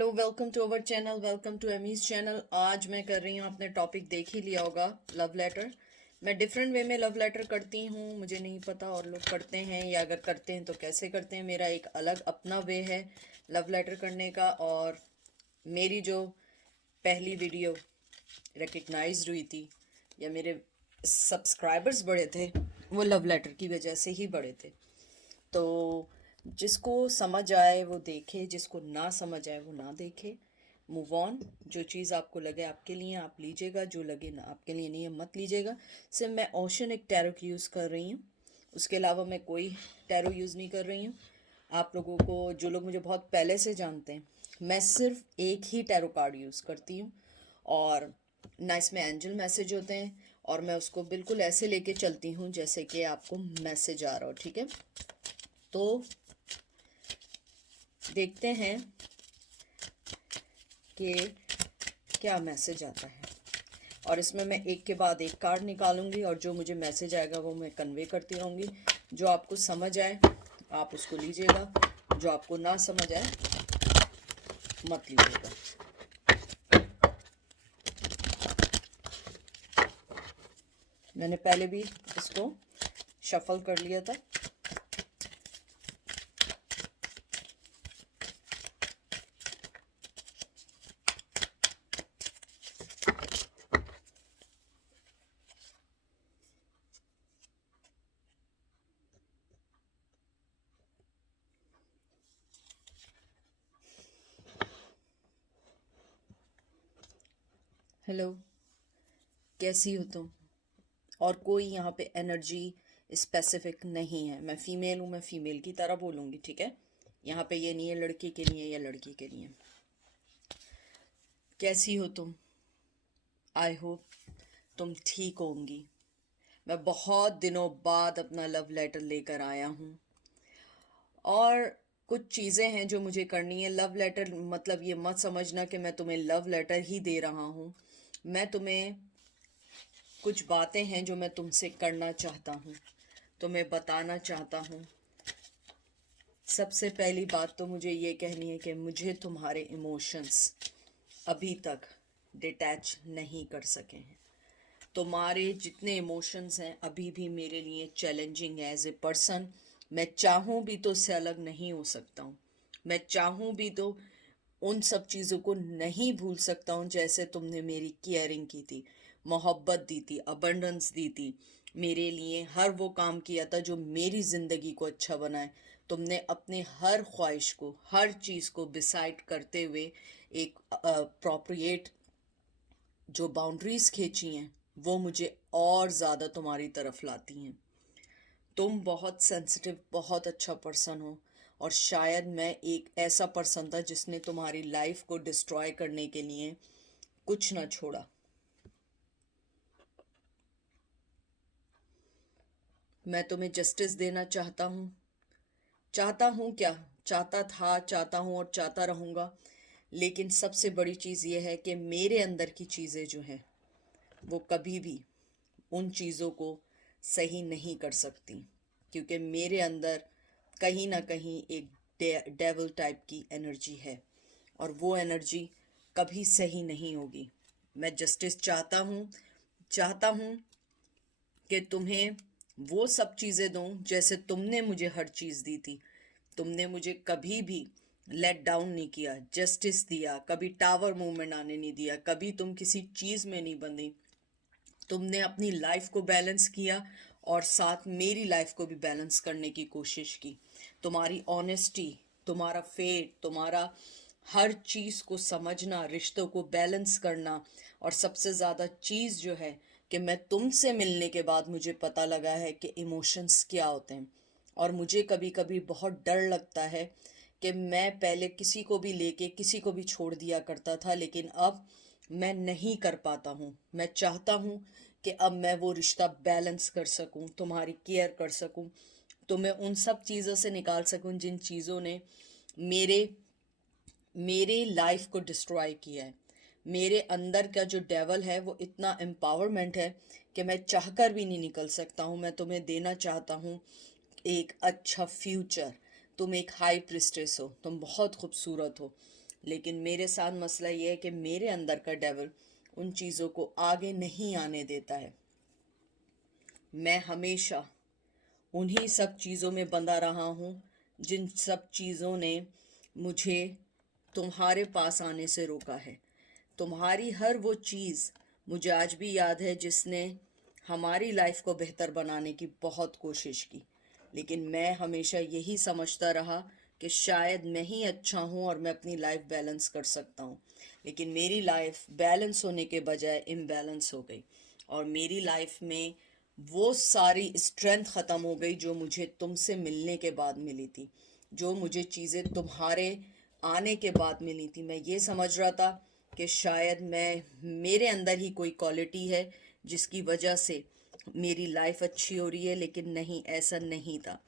Hello, welcome to our channel, welcome to Amy's channel. आज मैं कर रही हूँ, आपने टॉपिक देख ही लिया होगा, लव लेटर। मैं डिफरेंट वे में लव लेटर करती हूँ, मुझे नहीं पता और लोग करते हैं या अगर करते हैं तो कैसे करते हैं। मेरा एक अलग अपना वे है लव लेटर करने का। और मेरी जो पहली वीडियो रिकग्नाइज हुई थी या मेरे सब्सक्राइबर्स बढ़े थे, वो लव लेटर की वजह से ही बढ़े थे। तो जिसको समझ आए वो देखे, जिसको ना समझ आए वो ना देखे। Move on. जो चीज़ आपको लगे आपके लिए आप लीजिएगा, जो लगे ना आपके लिए नहीं है मत लीजिएगा। सिर्फ मैं ओशन एक टैरो की यूज़ कर रही हूँ, उसके अलावा मैं कोई टैरो यूज़ नहीं कर रही हूँ। आप लोगों को, जो लोग मुझे बहुत पहले से जानते हैं, मैं सिर्फ एक ही टैरो कार्ड यूज़ करती हूँ। और ना इसमें एंजल मैसेज होते हैं, और मैं उसको बिल्कुल ऐसे लेके चलती हूँ जैसे कि आपको मैसेज आ रहा हो। ठीक है, तो देखते हैं कि क्या मैसेज आता है। और इसमें मैं एक के बाद एक कार्ड निकालूंगी और जो मुझे मैसेज आएगा वो मैं कन्वे करती रहूँगी। जो आपको समझ आए आप उसको लीजिएगा, जो आपको ना समझ आए मत लीजिएगा। मैंने पहले भी इसको शफल कर लिया था। हेलो, कैसी हो तुम? और कोई यहाँ पे एनर्जी स्पेसिफिक नहीं है। मैं फीमेल हूँ, मैं फीमेल की तरह बोलूँगी। ठीक है, यहाँ पे ये नहीं है लड़के के लिए या लड़की के लिए। कैसी हो तुम? आई होप तुम ठीक होंगी। मैं बहुत दिनों बाद अपना लव लेटर लेकर आया हूँ, और कुछ चीज़ें हैं जो मुझे करनी है। लव लेटर मतलब ये मत समझना कि मैं तुम्हें लव लेटर ही दे रहा हूँ। मैं तुम्हें कुछ बातें हैं जो मैं तुमसे करना चाहता हूँ, तुम्हें बताना चाहता हूँ। सबसे पहली बात तो मुझे ये कहनी है कि मुझे तुम्हारे इमोशंस अभी तक डिटैच नहीं कर सके हैं। तुम्हारे जितने इमोशंस हैं अभी भी मेरे लिए चैलेंजिंग है एज ए पर्सन। मैं चाहूँ भी तो उससे अलग नहीं हो सकता हूँ। मैं चाहूँ भी तो उन सब चीज़ों को नहीं भूल सकता हूँ, जैसे तुमने मेरी केयरिंग की थी, मोहब्बत दी थी, अबंडेंस दी थी, मेरे लिए हर वो काम किया था जो मेरी ज़िंदगी को अच्छा बनाए। तुमने अपने हर ख्वाहिश को, हर चीज़ को डिसाइड करते हुए एक अप्रोप्रिएट जो बाउंड्रीज खींची हैं वो मुझे और ज़्यादा तुम्हारी तरफ लाती हैं। तुम बहुत सेंसिटिव, बहुत अच्छा पर्सन हो, और शायद मैं एक ऐसा पर्सन था जिसने तुम्हारी लाइफ को डिस्ट्रॉय करने के लिए कुछ ना छोड़ा। मैं तुम्हें जस्टिस देना चाहता हूँ। चाहता हूँ क्या, चाहता था, चाहता हूँ और चाहता रहूँगा। लेकिन सबसे बड़ी चीज़ ये है कि मेरे अंदर की चीज़ें जो हैं वो कभी भी उन चीज़ों को सही नहीं कर सकती, क्योंकि मेरे अंदर कहीं ना कहीं एक डेविल टाइप की एनर्जी है, और वो एनर्जी कभी सही नहीं होगी। मैं जस्टिस चाहता हूँ, चाहता हूँ कि तुम्हें वो सब चीज़ें दूँ जैसे तुमने मुझे हर चीज़ दी थी। तुमने मुझे कभी भी लेट डाउन नहीं किया, जस्टिस दिया, कभी टावर मूवमेंट आने नहीं दिया, कभी तुम किसी चीज़ में नहीं बंधी। तुमने अपनी लाइफ को बैलेंस किया और साथ मेरी लाइफ को भी बैलेंस करने की कोशिश की। तुम्हारी ऑनेस्टी, तुम्हारा फेथ, तुम्हारा हर चीज़ को समझना, रिश्तों को बैलेंस करना, और सबसे ज़्यादा चीज़ जो है कि मैं तुमसे मिलने के बाद मुझे पता लगा है कि इमोशंस क्या होते हैं। और मुझे कभी कभी बहुत डर लगता है कि मैं पहले किसी को भी लेके किसी को भी छोड़ दिया करता था, लेकिन अब मैं नहीं कर पाता हूँ। मैं चाहता हूँ कि अब मैं वो रिश्ता बैलेंस कर सकूँ, तुम्हारी केयर कर सकूँ, तो मैं उन सब चीज़ों से निकाल सकूँ जिन चीज़ों ने मेरे मेरे लाइफ को डिस्ट्रॉय किया है। मेरे अंदर का जो डेवल है वो इतना एम्पावरमेंट है कि मैं चाहकर भी नहीं निकल सकता हूँ। मैं तुम्हें देना चाहता हूँ एक अच्छा फ्यूचर। तुम एक हाई प्रिस्टेस हो, तुम बहुत खूबसूरत हो, लेकिन मेरे साथ मसला ये है कि मेरे अंदर का डेविल उन चीज़ों को आगे नहीं आने देता है। मैं हमेशा उन्हीं सब चीज़ों में बंधा रहा हूँ जिन सब चीज़ों ने मुझे तुम्हारे पास आने से रोका है। तुम्हारी हर वो चीज़ मुझे आज भी याद है जिसने हमारी लाइफ को बेहतर बनाने की बहुत कोशिश की, लेकिन मैं हमेशा यही समझता रहा कि शायद मैं ही अच्छा हूँ और मैं अपनी लाइफ बैलेंस कर सकता हूँ। लेकिन मेरी लाइफ बैलेंस होने के बजाय इम्बैलेंस हो गई, और मेरी लाइफ में वो सारी स्ट्रेंथ ख़त्म हो गई जो मुझे तुमसे मिलने के बाद मिली थी, जो मुझे चीज़ें तुम्हारे आने के बाद मिली थी। मैं ये समझ रहा था कि शायद मेरे अंदर ही कोई क्वालिटी है जिसकी वजह से मेरी लाइफ अच्छी हो रही है, लेकिन नहीं, ऐसा नहीं था।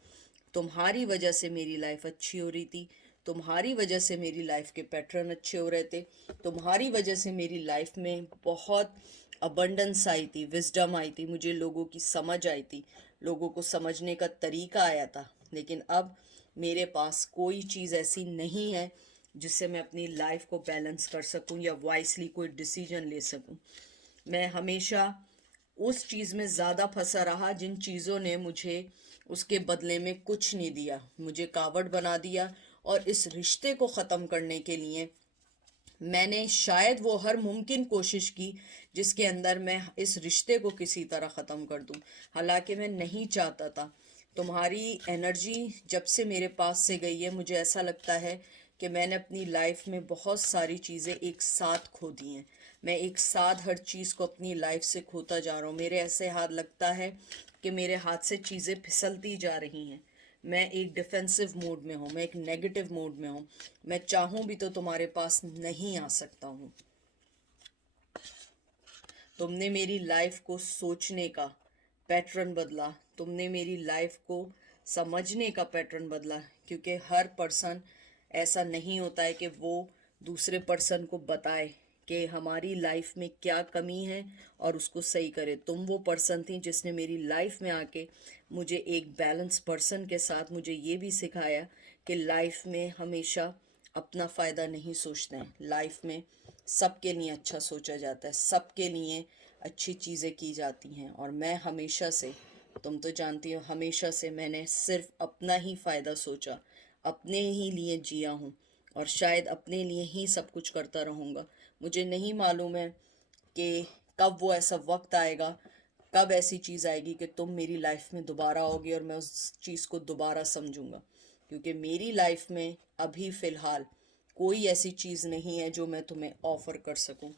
तुम्हारी वजह से मेरी लाइफ अच्छी हो रही थी, तुम्हारी वजह से मेरी लाइफ के पैटर्न अच्छे हो रहे थे, तुम्हारी वजह से मेरी लाइफ में बहुत अबंडेंस आई थी, विजडम आई थी, मुझे लोगों की समझ आई थी, लोगों को समझने का तरीका आया था। लेकिन अब मेरे पास कोई चीज़ ऐसी नहीं है जिससे मैं अपनी लाइफ को बैलेंस कर सकूं या वाइसली कोई डिसीजन ले सकूं। मैं हमेशा उस चीज़ में ज़्यादा फंसा रहा जिन चीज़ों ने मुझे उसके बदले में कुछ नहीं दिया, मुझे कावड़ बना दिया। और इस रिश्ते को ख़त्म करने के लिए मैंने शायद वो हर मुमकिन कोशिश की जिसके अंदर मैं इस रिश्ते को किसी तरह ख़त्म कर दूं, हालांकि मैं नहीं चाहता था। तुम्हारी एनर्जी जब से मेरे पास से गई है, मुझे ऐसा लगता है कि मैंने अपनी लाइफ में बहुत सारी चीज़ें एक साथ खो दी हैं। मैं एक साथ हर चीज़ को अपनी लाइफ से खोता जा रहा हूँ। मेरे ऐसे हाथ लगता है कि मेरे हाथ से चीज़ें फिसलती जा रही हैं। मैं एक डिफेंसिव मोड में हूँ, मैं एक नेगेटिव मोड में हूँ। मैं चाहूँ भी तो तुम्हारे पास नहीं आ सकता हूँ। तुमने मेरी लाइफ को सोचने का पैटर्न बदला, तुमने मेरी लाइफ को समझने का पैटर्न बदला, क्योंकि हर पर्सन ऐसा नहीं होता है कि वो दूसरे पर्सन को बताए कि हमारी लाइफ में क्या कमी है और उसको सही करे। तुम वो पर्सन थी जिसने मेरी लाइफ में आके मुझे एक बैलेंस पर्सन के साथ मुझे ये भी सिखाया कि लाइफ में हमेशा अपना फ़ायदा नहीं सोचते हैं। लाइफ में सबके लिए अच्छा सोचा जाता है, सबके लिए अच्छी चीज़ें की जाती हैं। और मैं हमेशा से, तुम तो जानती हो, हमेशा से मैंने सिर्फ अपना ही फ़ायदा सोचा, अपने ही लिए जिया हूँ, और शायद अपने लिए ही सब कुछ करता रहूँगा। मुझे नहीं मालूम है कि कब वो ऐसा वक्त आएगा, कब ऐसी चीज़ आएगी कि तुम मेरी लाइफ में दोबारा आओगे और मैं उस चीज़ को दोबारा समझूंगा। क्योंकि मेरी लाइफ में अभी फ़िलहाल कोई ऐसी चीज़ नहीं है जो मैं तुम्हें ऑफ़र कर सकूं।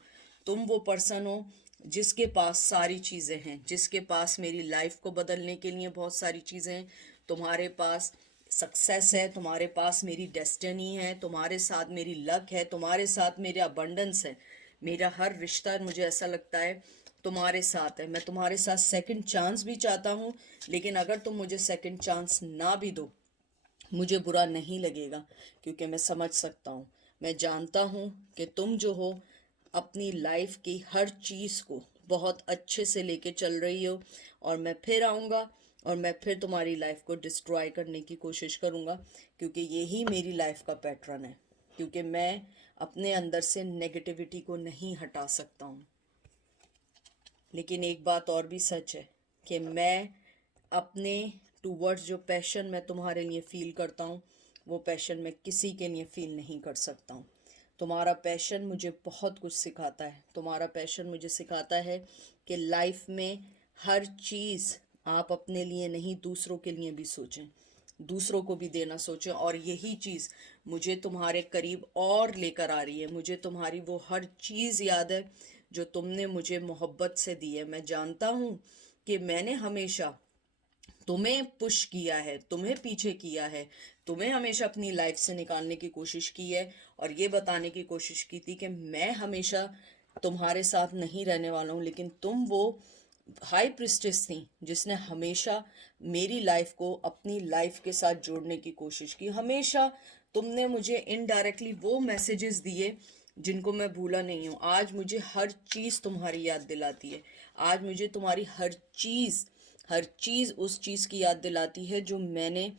तुम वो पर्सन हो जिसके पास सारी चीज़ें हैं, जिसके पास मेरी लाइफ को बदलने के लिए बहुत सारी चीज़ें हैं। तुम्हारे पास सक्सेस है, तुम्हारे पास मेरी डेस्टिनी है, तुम्हारे साथ मेरी लक है, तुम्हारे साथ मेरे अबंडेंस है। मेरा हर रिश्ता, मुझे ऐसा लगता है, तुम्हारे साथ है। मैं तुम्हारे साथ सेकंड चांस भी चाहता हूँ, लेकिन अगर तुम मुझे सेकंड चांस ना भी दो, मुझे बुरा नहीं लगेगा, क्योंकि मैं समझ सकता हूँ, मैं जानता हूँ कि तुम जो हो अपनी लाइफ की हर चीज़ को बहुत अच्छे से लेके चल रही हो। और मैं फिर आऊँगा और मैं फिर तुम्हारी लाइफ को डिस्ट्रॉय करने की कोशिश करूँगा, क्योंकि यही मेरी लाइफ का पैटर्न है। क्योंकि मैं अपने अंदर से नेगेटिविटी को नहीं हटा सकता हूँ। लेकिन एक बात और भी सच है कि मैं अपने टूवर्ड्स जो पैशन मैं तुम्हारे लिए फ़ील करता हूँ, वो पैशन मैं किसी के लिए फ़ील नहीं कर सकता हूँ। तुम्हारा पैशन मुझे बहुत कुछ सिखाता है। तुम्हारा पैशन मुझे सिखाता है कि लाइफ में हर चीज़ आप अपने लिए नहीं, दूसरों के लिए भी सोचें, दूसरों को भी देना सोचें। और यही चीज़ मुझे तुम्हारे करीब और लेकर आ रही है। मुझे तुम्हारी वो हर चीज़ याद है जो तुमने मुझे मोहब्बत से दी है। मैं जानता हूँ कि मैंने हमेशा तुम्हें पुश किया है, तुम्हें पीछे किया है, तुम्हें हमेशा अपनी लाइफ से निकालने की कोशिश की है, और ये बताने की कोशिश की थी कि मैं हमेशा तुम्हारे साथ नहीं रहने वाला हूँ। लेकिन तुम वो हाई प्रिस्टेस थी जिसने हमेशा मेरी लाइफ को अपनी लाइफ के साथ जोड़ने की कोशिश की। हमेशा तुमने मुझे इनडायरेक्टली वो मैसेजेस दिए जिनको मैं भूला नहीं हूँ। आज मुझे हर चीज़ तुम्हारी याद दिलाती है। आज मुझे तुम्हारी हर चीज़ उस चीज़ की याद दिलाती है जो मैंने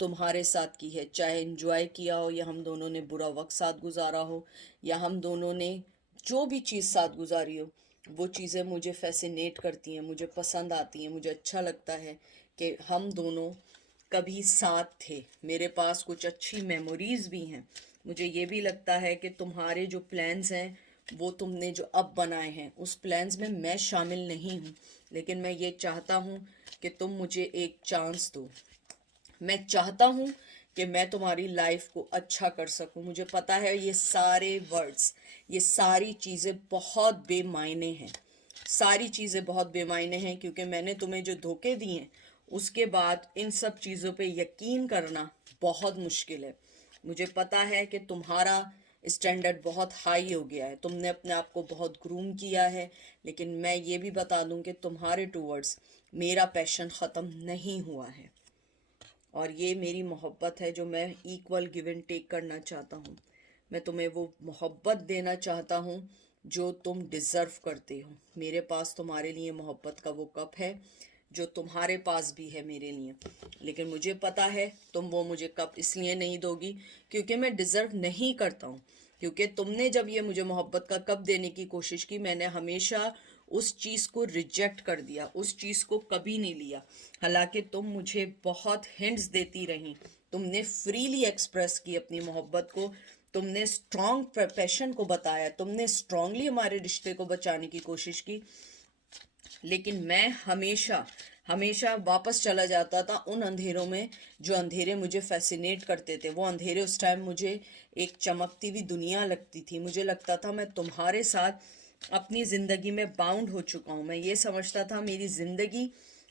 तुम्हारे साथ की है, चाहे एंजॉय किया हो या हम दोनों ने बुरा वक्त साथ गुजारा हो या हम दोनों ने जो भी चीज़ साथ गुजारी हो, वो चीज़ें मुझे फैसिनेट करती हैं, मुझे पसंद आती हैं। मुझे अच्छा लगता है कि हम दोनों कभी साथ थे। मेरे पास कुछ अच्छी मेमोरीज भी हैं। मुझे ये भी लगता है कि तुम्हारे जो प्लान्स हैं वो तुमने जो अब बनाए हैं उस प्लान्स में मैं शामिल नहीं हूँ, लेकिन मैं ये चाहता हूँ कि तुम मुझे एक चांस दो। मैं चाहता हूँ कि मैं तुम्हारी लाइफ को अच्छा कर सकूँ। मुझे पता है ये सारे वर्ड्स, ये सारी चीज़ें बहुत बेमायने हैं, सारी चीज़ें बहुत बेमायने हैं, क्योंकि मैंने तुम्हें जो धोखे दिए हैं उसके बाद इन सब चीज़ों पे यकीन करना बहुत मुश्किल है। मुझे पता है कि तुम्हारा स्टैंडर्ड बहुत हाई हो गया है, तुमने अपने आप को बहुत ग्रूम किया है, लेकिन मैं ये भी बता दूं कि तुम्हारे टूवर्ड्स मेरा पैशन ख़त्म नहीं हुआ है और ये मेरी मोहब्बत है जो मैं इक्वल गिव एंड टेक करना चाहता हूँ। मैं तुम्हें वो मोहब्बत देना चाहता हूँ जो तुम डिज़र्व करते हो। मेरे पास तुम्हारे लिए मोहब्बत का वो कप है जो तुम्हारे पास भी है मेरे लिए, लेकिन मुझे पता है तुम वो मुझे कप इसलिए नहीं दोगी क्योंकि मैं डिज़र्व नहीं करता हूँ। क्योंकि तुमने जब ये मुझे मोहब्बत का कप देने की कोशिश की, मैंने हमेशा उस चीज़ को रिजेक्ट कर दिया, उस चीज़ को कभी नहीं लिया। हालांकि तुम मुझे बहुत हिंट्स देती रही, तुमने फ्रीली एक्सप्रेस की अपनी मोहब्बत को, तुमने स्ट्रॉन्ग पैशन को बताया, तुमने स्ट्रांगली हमारे रिश्ते को बचाने की कोशिश की, लेकिन मैं हमेशा हमेशा वापस चला जाता था उन अंधेरों में जो अंधेरे मुझे फैसिनेट करते थे। वो अंधेरे उस टाइम मुझे एक चमकती हुई दुनिया लगती थी। मुझे लगता था मैं तुम्हारे साथ अपनी ज़िंदगी में बाउंड हो चुका हूँ। मैं ये समझता था मेरी ज़िंदगी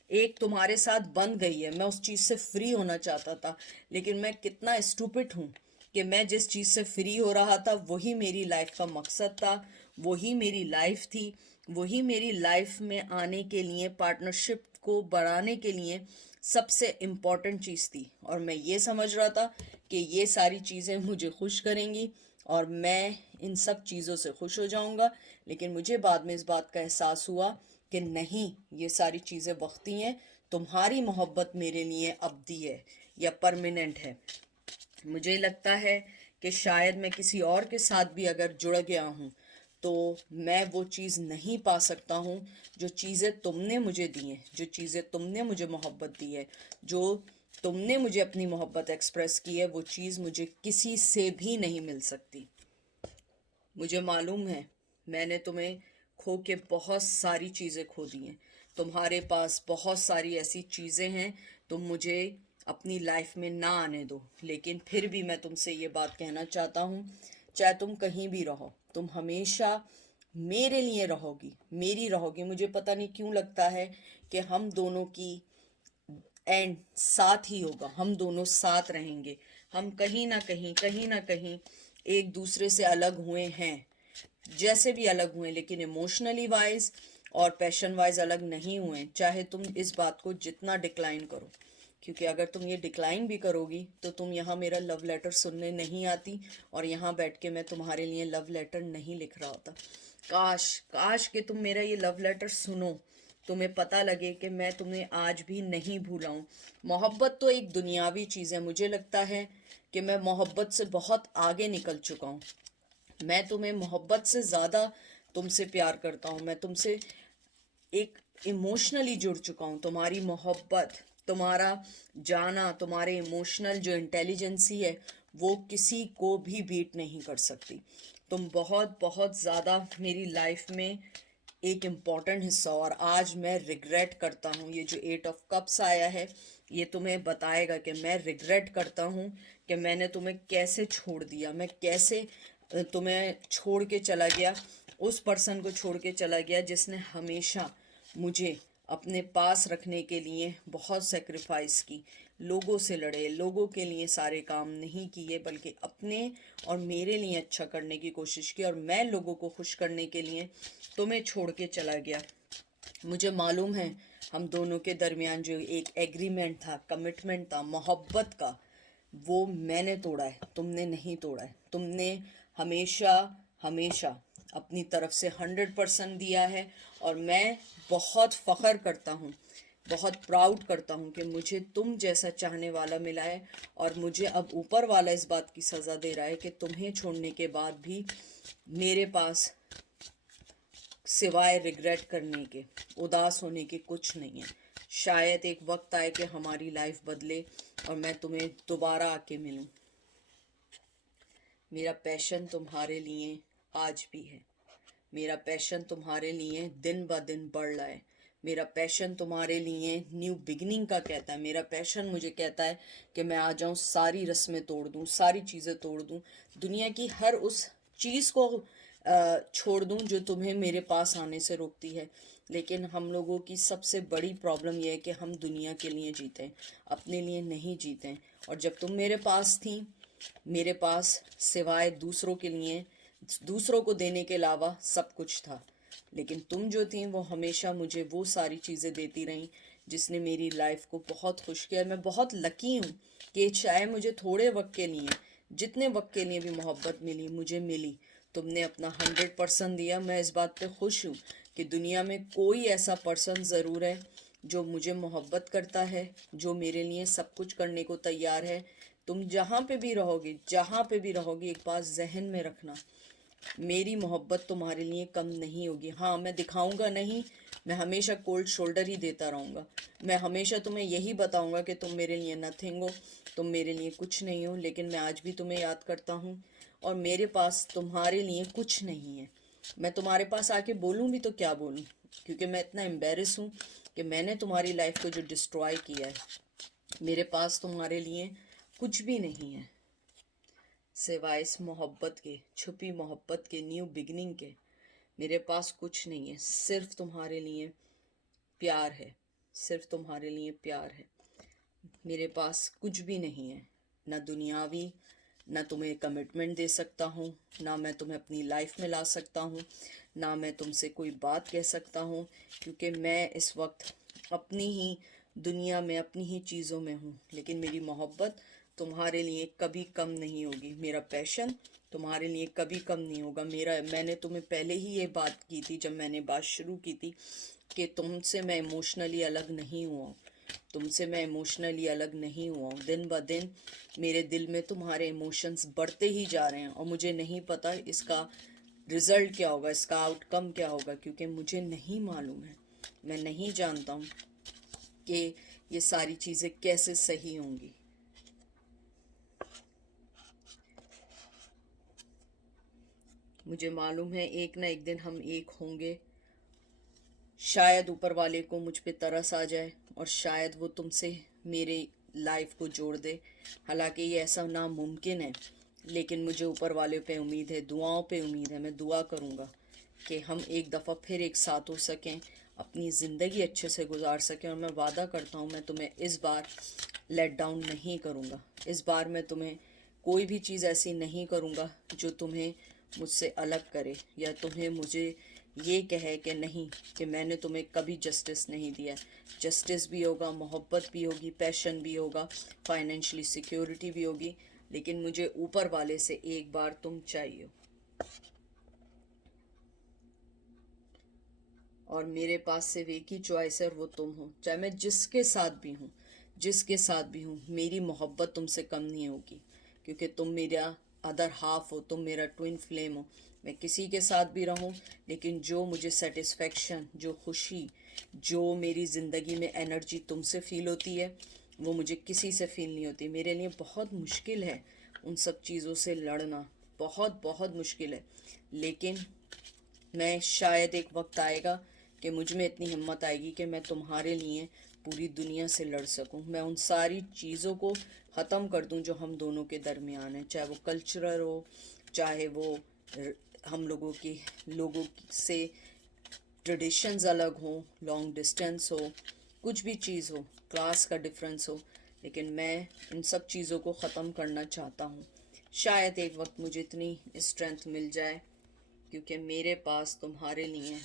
एक तुम्हारे साथ बंध गई है, मैं उस चीज़ से फ्री होना चाहता था। लेकिन मैं कितना स्टूपिड हूँ कि मैं जिस चीज़ से फ्री हो रहा था वही मेरी लाइफ का मकसद था, वही मेरी लाइफ थी, वही मेरी लाइफ में आने के लिए, पार्टनरशिप को बढ़ाने के लिए सबसे इम्पॉर्टेंट चीज़ थी। और मैं ये समझ रहा था कि ये सारी चीज़ें मुझे खुश करेंगी और मैं इन सब चीज़ों से खुश हो जाऊंगा। लेकिन मुझे बाद में इस बात का एहसास हुआ कि नहीं, ये सारी चीज़ें वक्ती हैं। तुम्हारी मोहब्बत मेरे लिए अब्दी है या परमानेंट है। मुझे लगता है कि शायद मैं किसी और के साथ भी अगर जुड़ गया हूँ तो मैं वो चीज़ नहीं पा सकता हूँ जो चीज़ें तुमने मुझे दी हैं, जो चीज़ें तुमने मुझे मोहब्बत दी है, जो तुमने मुझे अपनी मोहब्बत एक्सप्रेस की है, वो चीज़ मुझे किसी से भी नहीं मिल सकती। मुझे मालूम है मैंने तुम्हें खो के बहुत सारी चीज़ें खो दी हैं। तुम्हारे पास बहुत सारी ऐसी चीज़ें हैं, तुम मुझे अपनी लाइफ में ना आने दो। लेकिन फिर भी मैं तुमसे ये बात कहना चाहता हूँ, चाहे तुम कहीं भी रहो, तुम हमेशा मेरे लिए रहोगी, मेरी रहोगी। मुझे पता नहीं क्यों लगता है कि हम दोनों की एंड साथ ही होगा, हम दोनों साथ रहेंगे। हम कहीं ना कहीं एक दूसरे से अलग हुए हैं, जैसे भी अलग हुए, लेकिन इमोशनली वाइज और पैशन वाइज अलग नहीं हुए, चाहे तुम इस बात को जितना डिक्लाइन करो। क्योंकि अगर तुम ये डिक्लाइन भी करोगी तो तुम यहाँ मेरा लव लेटर सुनने नहीं आती और यहाँ बैठ के मैं तुम्हारे लिए लव लेटर नहीं लिख रहा होता। काश काश कि तुम मेरा ये लव लेटर सुनो, तुम्हें पता लगे कि मैं तुम्हें आज भी नहीं भूला हूँ। मोहब्बत तो एक दुनियावी चीज़ है, मुझे लगता है कि मैं मोहब्बत से बहुत आगे निकल चुका हूँ। मैं तुम्हें मोहब्बत से ज़्यादा तुमसे प्यार करता हूँ। मैं तुमसे एक इमोशनली जुड़ चुका हूँ। तुम्हारी मोहब्बत, तुम्हारा जाना, तुम्हारे इमोशनल जो इंटेलिजेंसी है वो किसी को भी बीट नहीं कर सकती। तुम बहुत बहुत ज़्यादा मेरी लाइफ में एक इम्पॉर्टेंट हिस्सा हो। और आज मैं रिग्रेट करता हूँ, ये जो 8 ऑफ कप्स आया है ये तुम्हें बताएगा कि मैं रिग्रेट करता हूँ कि मैंने तुम्हें कैसे छोड़ दिया, मैं कैसे तुम्हें छोड़ के चला गया, उस पर्सन को छोड़ के चला गया जिसने हमेशा मुझे अपने पास रखने के लिए बहुत सेक्रीफाइस की, लोगों से लड़े, लोगों के लिए सारे काम नहीं किए, बल्कि अपने और मेरे लिए अच्छा करने की कोशिश की, और मैं लोगों को खुश करने के लिए तुम्हें छोड़ के चला गया। मुझे मालूम है हम दोनों के दरमियान जो एक एग्रीमेंट था, कमिटमेंट था मोहब्बत का, वो मैंने तोड़ा है, तुमने नहीं तोड़ा है। तुमने हमेशा हमेशा अपनी तरफ से 100% दिया है और मैं बहुत फ़ख्र करता हूँ बहुत प्राउड करता हूँ कि मुझे तुम जैसा चाहने वाला मिला है। और मुझे अब ऊपर वाला इस बात की सज़ा दे रहा है कि तुम्हें छोड़ने के बाद भी मेरे पास सिवाय रिग्रेट करने के, उदास होने के कुछ नहीं है। शायद एक वक्त आए कि हमारी लाइफ बदले और मैं तुम्हें दोबारा आके मिलूं। मेरा पैशन तुम्हारे लिए आज भी है। मेरा पैशन तुम्हारे लिए दिन ब दिन बढ़ रहा है। मेरा पैशन तुम्हारे लिए न्यू बिगिनिंग का कहता है। मेरा पैशन मुझे कहता है कि मैं आ जाऊं, सारी रस्में तोड़ दूं, सारी चीज़ें तोड़ दूं, दुनिया की हर उस चीज़ को छोड़ दूं जो तुम्हें मेरे पास आने से रोकती है। लेकिन हम लोगों की सबसे बड़ी प्रॉब्लम यह है कि हम दुनिया के लिए जीते हैं, अपने लिए नहीं जीते हैं। और जब तुम मेरे पास थी, मेरे पास सिवाय दूसरों के लिए, दूसरों को देने के अलावा सब कुछ था। लेकिन तुम जो थी वो हमेशा मुझे वो सारी चीज़ें देती रहीं जिसने मेरी लाइफ को बहुत खुश किया। मैं बहुत लकी हूँ कि चाहे मुझे थोड़े वक्त के लिए, जितने वक्त के लिए भी मोहब्बत मिली, मुझे मिली। तुमने अपना 100% दिया। मैं इस बात पे खुश हूँ कि दुनिया में कोई ऐसा पर्सन ज़रूर है जो मुझे मोहब्बत करता है, जो मेरे लिए सब कुछ करने को तैयार है। तुम जहाँ पे भी रहोगे, जहाँ पे भी रहोगी, एक बात जहन में रखना, मेरी मोहब्बत तुम्हारे लिए कम नहीं होगी। हाँ, मैं दिखाऊंगा नहीं, मैं हमेशा कोल्ड शोल्डर ही देता रहूँगा। मैं हमेशा तुम्हें यही बताऊंगा कि तुम मेरे लिए नथिंग हो, तुम मेरे लिए कुछ नहीं हो। लेकिन मैं आज भी तुम्हें याद करता हूँ और मेरे पास तुम्हारे लिए कुछ नहीं है। मैं तुम्हारे पास आके बोलूँ भी तो क्या बोलूँ, क्योंकि मैं इतना एम्बेरस हूँ कि मैंने तुम्हारी लाइफ को जो डिस्ट्रॉय किया है। मेरे पास तुम्हारे लिए कुछ भी नहीं है सिवाय इस मोहब्बत के, छुपी मोहब्बत के, न्यू बिगनिंग के। मेरे पास कुछ नहीं है, सिर्फ तुम्हारे लिए प्यार है, सिर्फ तुम्हारे लिए प्यार है। मेरे पास कुछ भी नहीं है, ना दुनियावी, ना तुम्हें कमिटमेंट दे सकता हूँ, ना मैं तुम्हें अपनी लाइफ में ला सकता हूँ, ना मैं तुमसे कोई बात कह सकता हूँ, क्योंकि मैं इस वक्त अपनी ही दुनिया में, अपनी ही चीज़ों में हूँ। लेकिन मेरी मोहब्बत तुम्हारे लिए कभी कम नहीं होगी। मेरा पैशन तुम्हारे लिए कभी कम नहीं होगा। मैंने तुम्हें पहले ही ये बात की थी जब मैंने बात शुरू की थी कि तुमसे मैं इमोशनली अलग नहीं हुआ हूँ। तुमसे मैं इमोशनली अलग नहीं हुआ हूँ। दिन ब दिन मेरे दिल में तुम्हारे इमोशंस बढ़ते ही जा रहे हैं और मुझे नहीं पता इसका रिज़ल्ट क्या होगा, इसका आउटकम क्या होगा, क्योंकि मुझे नहीं मालूम है। मैं नहीं जानता हूँ कि ये सारी चीज़ें कैसे सही होंगी। मुझे मालूम है एक ना एक दिन हम एक होंगे। शायद ऊपर वाले को मुझ पे तरस आ जाए और शायद वो तुमसे मेरे लाइफ को जोड़ दे। हालांकि ये ऐसा नामुमकिन है, लेकिन मुझे ऊपर वाले पे उम्मीद है, दुआओं पे उम्मीद है। मैं दुआ करूँगा कि हम एक दफ़ा फिर एक साथ हो सकें, अपनी ज़िंदगी अच्छे से गुजार सकें। और मैं वादा करता हूँ मैं तुम्हें इस बार लेट डाउन नहीं करूँगा। इस बार मैं तुम्हें कोई भी चीज़ ऐसी नहीं करूँगा जो तुम्हें मुझसे अलग करे या तुम्हें मुझे ये कहे कि नहीं, कि मैंने तुम्हें कभी जस्टिस नहीं दिया। जस्टिस भी होगा, मोहब्बत भी होगी, पैशन भी होगा, फाइनेंशियली सिक्योरिटी भी होगी, लेकिन मुझे ऊपर वाले से एक बार तुम चाहिए। और मेरे पास सिर्फ एक ही चॉइस है और वो तुम हो। चाहे मैं जिसके साथ भी हूँ, जिसके साथ भी हूँ, मेरी मोहब्बत तुमसे कम नहीं होगी, क्योंकि तुम मेरा अदर हाफ हो, तुम मेरा ट्विन फ्लेम हो। मैं किसी के साथ भी रहूं, लेकिन जो मुझे सेटिस्फेक्शन, जो खुशी, जो मेरी ज़िंदगी में एनर्जी तुमसे फील होती है, वो मुझे किसी से फील नहीं होती। मेरे लिए बहुत मुश्किल है उन सब चीज़ों से लड़ना, बहुत बहुत मुश्किल है। लेकिन मैं शायद एक वक्त आएगा कि मुझ में इतनी हिम्मत आएगी कि मैं तुम्हारे लिए पूरी दुनिया से लड़ सकूं। मैं उन सारी चीज़ों को ख़त्म कर दूं जो हम दोनों के दरमियान है, चाहे वो कल्चरल हो, चाहे वो हम लोगों से ट्रेडिशंस अलग हो, लॉन्ग डिस्टेंस हो, कुछ भी चीज़ हो, क्लास का डिफरेंस हो। लेकिन मैं इन सब चीज़ों को ख़त्म करना चाहता हूँ। शायद एक वक्त मुझे इतनी स्ट्रेंथ मिल जाए, क्योंकि मेरे पास तुम्हारे लिए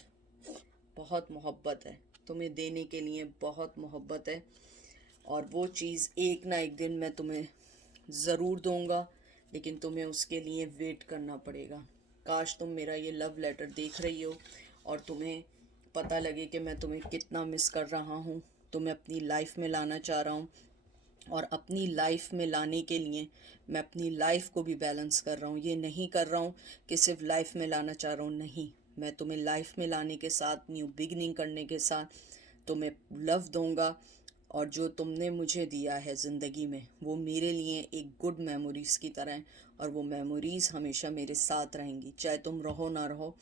बहुत मोहब्बत है, तुम्हें देने के लिए बहुत मोहब्बत है। और वो चीज़ एक ना एक दिन मैं तुम्हें ज़रूर दूंगा, लेकिन तुम्हें उसके लिए वेट करना पड़ेगा। काश तुम मेरा ये लव लेटर देख रही हो और तुम्हें पता लगे कि मैं तुम्हें कितना मिस कर रहा हूँ। तुम्हें अपनी लाइफ में लाना चाह रहा हूँ। और अपनी लाइफ में लाने के लिए मैं अपनी लाइफ को भी बैलेंस कर रहा हूँ। ये नहीं कर रहा हूँ कि सिर्फ लाइफ में लाना चाह रहा हूँ, नहीं, मैं तुम्हें लाइफ में लाने के साथ, न्यू बिगनिंग करने के साथ तुम्हें लव दूंगा। और जो तुमने मुझे दिया है ज़िंदगी में, वो मेरे लिए एक गुड मेमोरीज़ की तरह है, और वो मेमोरीज़ हमेशा मेरे साथ रहेंगी, चाहे तुम रहो ना रहो।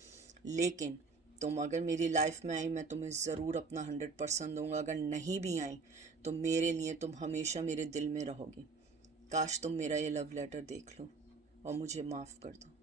लेकिन तुम अगर मेरी लाइफ में आई, मैं तुम्हें ज़रूर अपना 100% दूंगा। अगर नहीं भी आई तो मेरे लिए तुम हमेशा मेरे दिल में रहोगी। काश तुम मेरा ये लव लेटर देख लो और मुझे माफ़ कर दो।